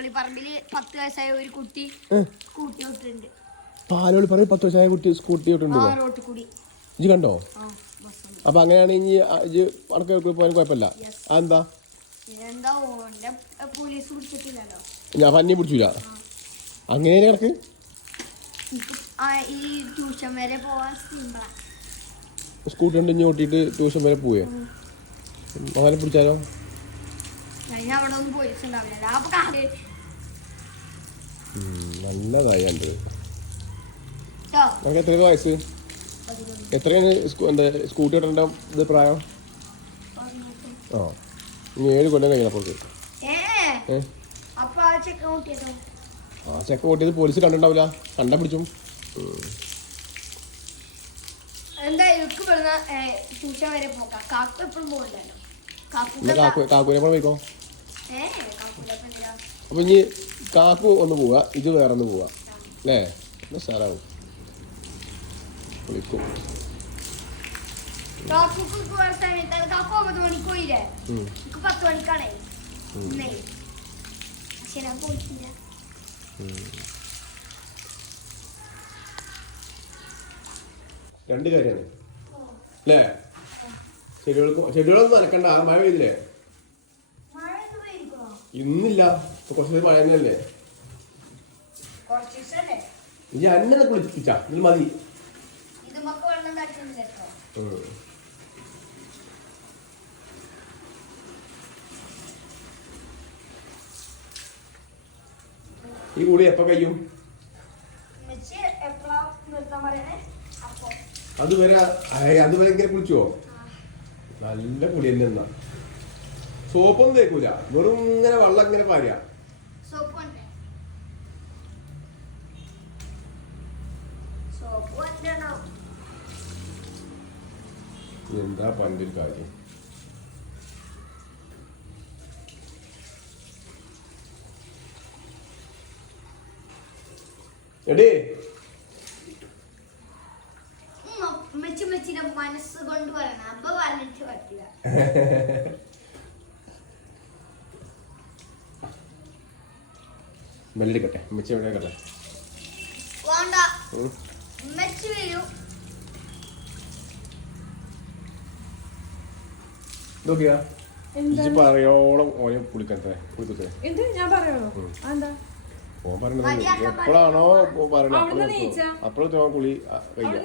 പാലോളി പറമ്പില് 10 വയസ്സായ ഒരു കുട്ടി സ്കൂട്ടി ഓട്ടുന്നുണ്ട്. പാലോളി പറമ്പിൽ 10 വയസ്സായ കുട്ടി സ്കൂട്ടി ഓട്ടുന്നുണ്ടോ? റോട്ടിൽ കൂടി. ഇജ്ജ് കണ്ടോ? അപ്പൊ അങ്ങനെയാണെങ്കിൽ ഇജ്ജ് അടക്ക പോയാൽ കുഴപ്പമില്ല. അതെന്താ? പോലീസ് പിടിച്ചിട്ടില്ലല്ലോ. ഞാൻ പന്നി പിടിച്ചില്ല. അങ്ങനെ കിടക്ക് ഈ ട്യൂഷൻ വരെ പോവാൻ സ്കൂട്ടി കൊണ്ട് ഇഞ്ഞ് ഓട്ടിയിട്ട് ട്യൂഷൻ വരെ പോയേ. അങ്ങനെ പിടിച്ചാലോ? അവിടെ ഒന്നും പോലീസ് ഉണ്ടാവില്ല. നല്ലതായി എൻ്റെ. നമുക്ക് എത്ര വയസ്സ്? എത്രയാണ് എന്താ സ്കൂട്ടി ഓട്ടേണ്ട ഇത് പ്രായം? ആ ഇനി 7 കൊല്ലം കഴിഞ്ഞപ്പോൾ ആ ചെക്ക ഓട്ടിയത് പോലീസ് കണ്ടിട്ടുണ്ടാവില്ല. കണ്ടാ പിടിച്ചും. കാക്കൂനെ പോയിക്കോ. അപ്പൊ ഇനി കാക്കു ഒന്ന് പോവുക, ഇത് വേറെ ഒന്ന് പോവുക അല്ലേ? സാറാവും വിളിക്കും. രണ്ട് കാര്യമാണ് അല്ലേ? ചെടികളൊന്നും നനക്കണ്ട. മഴ പെയ്തില്ലേ? ഇന്നില്ല, കുറച്ച് മഴ തന്നെയല്ലേ. ഇനി അന്നെ കുളിപ്പിച്ചാ ഇതിൽ മതി. ഈ കുളി എപ്പോ കഴിയും? അതുവരെ ഇങ്ങനെ കുളിച്ചോ? നല്ല കുളി തന്നെ. എന്നാ സോപ്പൊന്നും തേക്കൂല, വെറും ഇങ്ങനെ വെള്ളം ഇങ്ങനെ പാര്യ. എന്താ പണ്ടൊരു കാര്യം. എടേ മനസ്സുകൊണ്ട് പറയണം. അപ്പൊ പറഞ്ഞിട്ട് പറ്റില്ല. മെല്ലെടുക്കട്ടെ. ഉമ്മച്ചി എവിടെ കട്ടെ? വേണ്ട, ഉമ്മച്ചി വരൂ. നോക്കിയാ പറയോളം ഓരോ കുളിക്കട്ടെ. കുളിക്കട്ടെ ഓൻ പറഞ്ഞത് എപ്പോഴാണോ പറയണത് അപ്പോഴും കുളി കഴിയാം.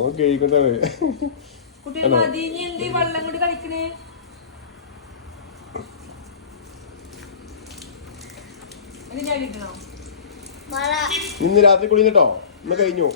ഓൻ കഴിക്കുന്നതാണ്. ഇന്ന് രാത്രി കുളിഞ്ഞിട്ടോ? ഇന്ന് കഴിഞ്ഞു.